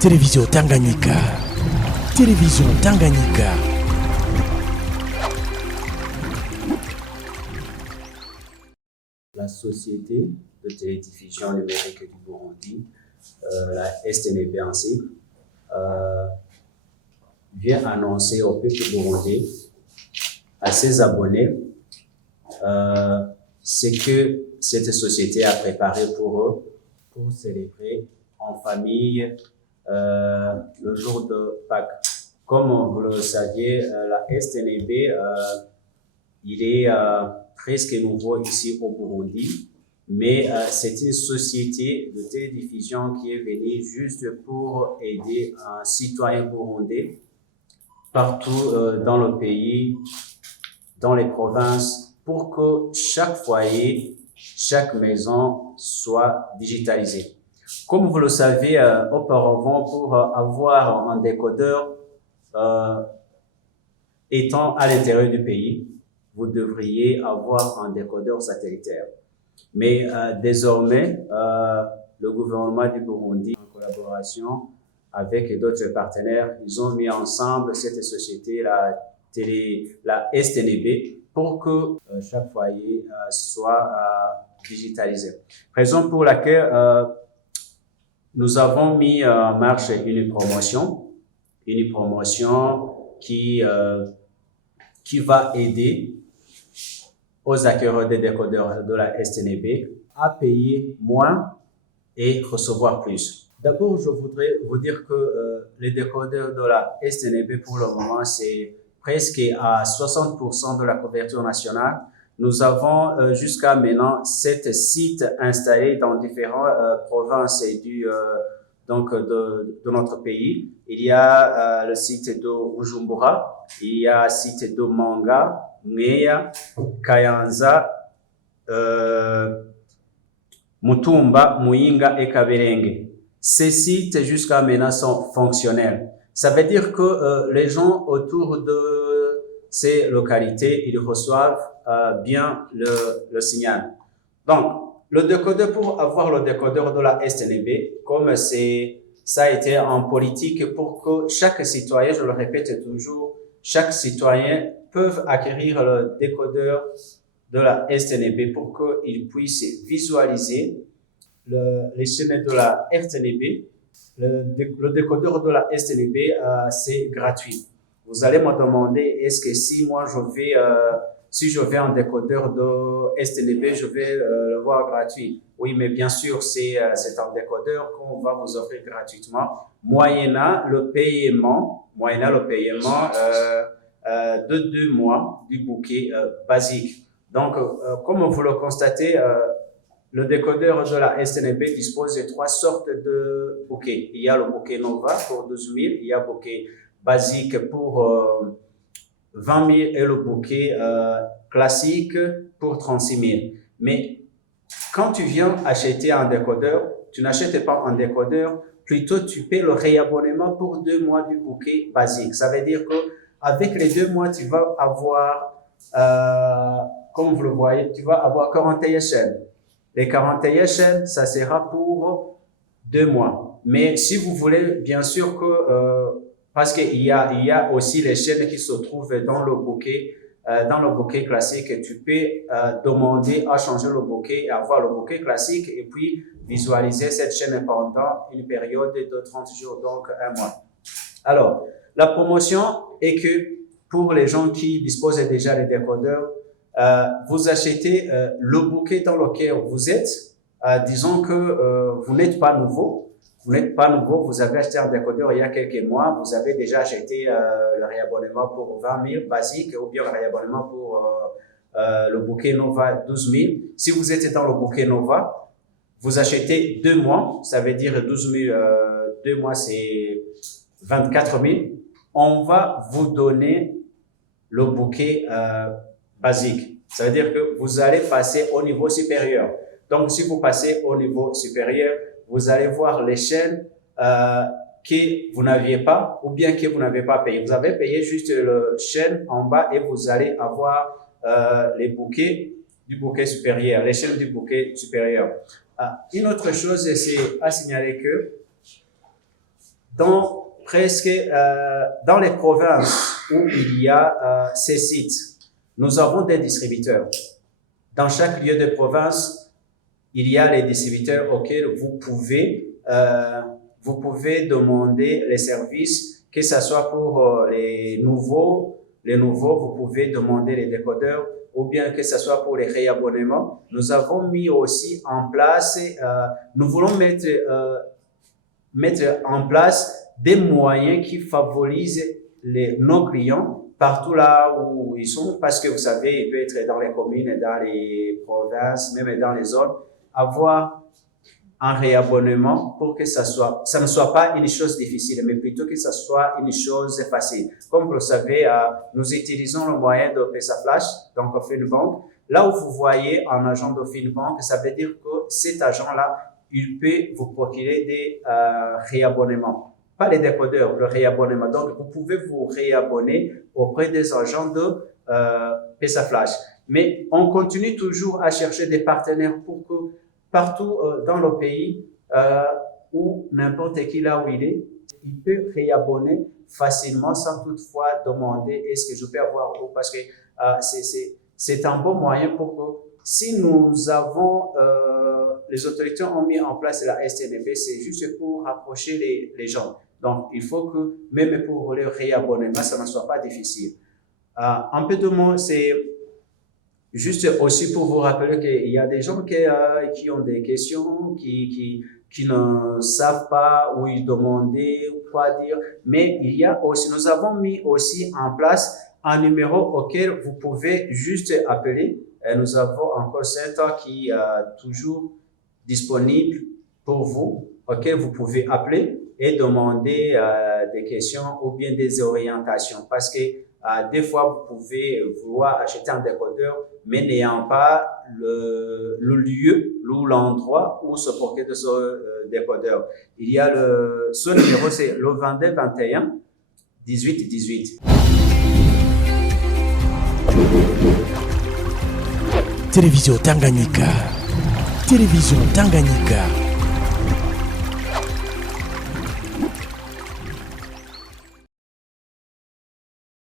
Télévision Tanganyika. Télévision Tanganyika. La société de télédiffusion numérique du Burundi, la STNB en sigle, vient annoncer au peuple burundais, à ses abonnés, ce que cette société a préparé pour eux, pour célébrer en famille le jour de Pâques. Comme vous le saviez, la STNB, il est presque nouveau ici au Burundi, mais c'est une société de télédiffusion qui est venue juste pour aider un citoyen burundais partout dans le pays, dans les provinces, pour que chaque foyer, chaque maison soit digitalisée. Comme vous le savez auparavant, pour avoir un décodeur étant à l'intérieur du pays, vous devriez avoir un décodeur satellitaire. Mais désormais, le gouvernement du Burundi, en collaboration avec d'autres partenaires, ils ont mis ensemble cette société, la STNB, pour que chaque foyer soit digitalisé. Raison pour laquelle nous avons mis en marche une promotion qui va aider aux acquéreurs des décodeurs de la STNB à payer moins et recevoir plus. D'abord, je voudrais vous dire que les décodeurs de la STNB, pour le moment, c'est presque à 60% de la couverture nationale. Nous avons jusqu'à maintenant 7 sites installés dans différentes provinces de notre pays. Il y a le site de Bujumbura, il y a le site de Manga, Mweya, Kayanza, Mutumba, Muyinga et Kaberenge. Ces sites jusqu'à maintenant sont fonctionnels. Ça veut dire que les gens autour de ces localités, ils reçoivent bien le signal. Donc, le décodeur, pour avoir le décodeur de la STNB, comme ça a été en politique pour que chaque citoyen, je le répète toujours, chaque citoyen peut acquérir le décodeur de la STNB pour qu'il puisse visualiser les chaînes de la RTNB. Le décodeur de la STNB, c'est gratuit. Vous allez me demander, est-ce que si moi si je veux un décodeur de STNB, je vais le voir gratuit? Oui, mais bien sûr, c'est un décodeur qu'on va vous offrir gratuitement, moyennant le paiement de 2 mois du bouquet basique. Donc, comme vous le constatez, le décodeur de la STNB dispose de 3 sortes de bouquets. Il y a le bouquet Nova pour 12 000, il y a le bouquet basique pour 20 000 et le bouquet classique pour 36 000. Mais quand tu viens acheter un décodeur, tu n'achètes pas un décodeur, plutôt tu paies le réabonnement pour 2 mois du bouquet basique. Ça veut dire que avec les 2 mois, tu vas avoir, comme vous le voyez, tu vas avoir 41 chaînes. Les 41 chaînes, ça sera pour 2 mois. Mais si vous voulez, bien sûr que, parce qu'il y a aussi les chaînes qui se trouvent dans le bouquet classique, tu peux demander à changer le bouquet et avoir le bouquet classique et puis visualiser cette chaîne pendant une période de 30 jours, donc 1 mois. Alors, la promotion est que pour les gens qui disposent déjà des décodeurs, vous achetez le bouquet dans lequel vous êtes. Disons que vous n'êtes pas nouveau. Vous avez acheté un décodeur il y a quelques mois, vous avez déjà acheté le réabonnement pour 20 000 basique ou bien le réabonnement pour le bouquet Nova 12 000. Si vous êtes dans le bouquet Nova, vous achetez 2 mois, ça veut dire 12 000, 2 mois c'est 24 000. On va vous donner le bouquet basique. Ça veut dire que vous allez passer au niveau supérieur. Donc, si vous passez au niveau supérieur, vous allez voir les chaînes que vous n'aviez pas ou bien que vous n'avez pas payé. Vous avez payé juste le chaîne en bas et vous allez avoir les bouquets du bouquet supérieur, les chaînes du bouquet supérieur. Une autre chose, c'est à signaler que dans dans les provinces où il y a ces sites, nous avons des distributeurs. Dans chaque lieu de province, il y a les distributeurs auxquels vous pouvez demander les services, que ce soit pour les nouveaux, vous pouvez demander les décodeurs, ou bien que ce soit pour les réabonnements. Nous avons mis aussi en place, nous voulons mettre en place des moyens qui favorisent nos clients partout là où ils sont, parce que vous savez, il peut être dans les communes, dans les provinces, même dans les zones, avoir un réabonnement pour que ça ne soit pas une chose difficile, mais plutôt que ça soit une chose facile. Comme vous le savez, nous utilisons le moyen de PesaFlash, donc Finbank. Là où vous voyez un agent de Finbank, ça veut dire que cet agent-là, il peut vous procurer des réabonnements. Pas les décodeurs, le réabonnement. Donc, vous pouvez vous réabonner auprès des agents de PesaFlash. Mais on continue toujours à chercher des partenaires pour que partout dans le pays, ou n'importe qui là où il peut réabonner facilement sans toutefois demander est-ce que je peux avoir ou, parce que c'est un bon moyen pour que si nous avons, les autorités ont mis en place la STNB, c'est juste pour rapprocher les gens. Donc, il faut que même pour le réabonnement, ça ne soit pas difficile. Un peu de mots, c'est juste aussi pour vous rappeler qu'il y a des gens qui ont des questions, qui ne savent pas où ils demander, quoi dire. Mais il y a aussi, nous avons mis aussi en place un numéro auquel vous pouvez juste appeler. Et nous avons encore center qui est toujours disponible pour vous, auquel vous pouvez appeler et demander des questions ou bien des orientations. Parce que des fois, vous pouvez vouloir acheter un décodeur, mais n'ayant pas le lieu ou l'endroit où se procurer de ce décodeur. Il y a ce numéro, c'est le 22 21 18 18. Télévision Tanganyika. Télévision Tanganyika.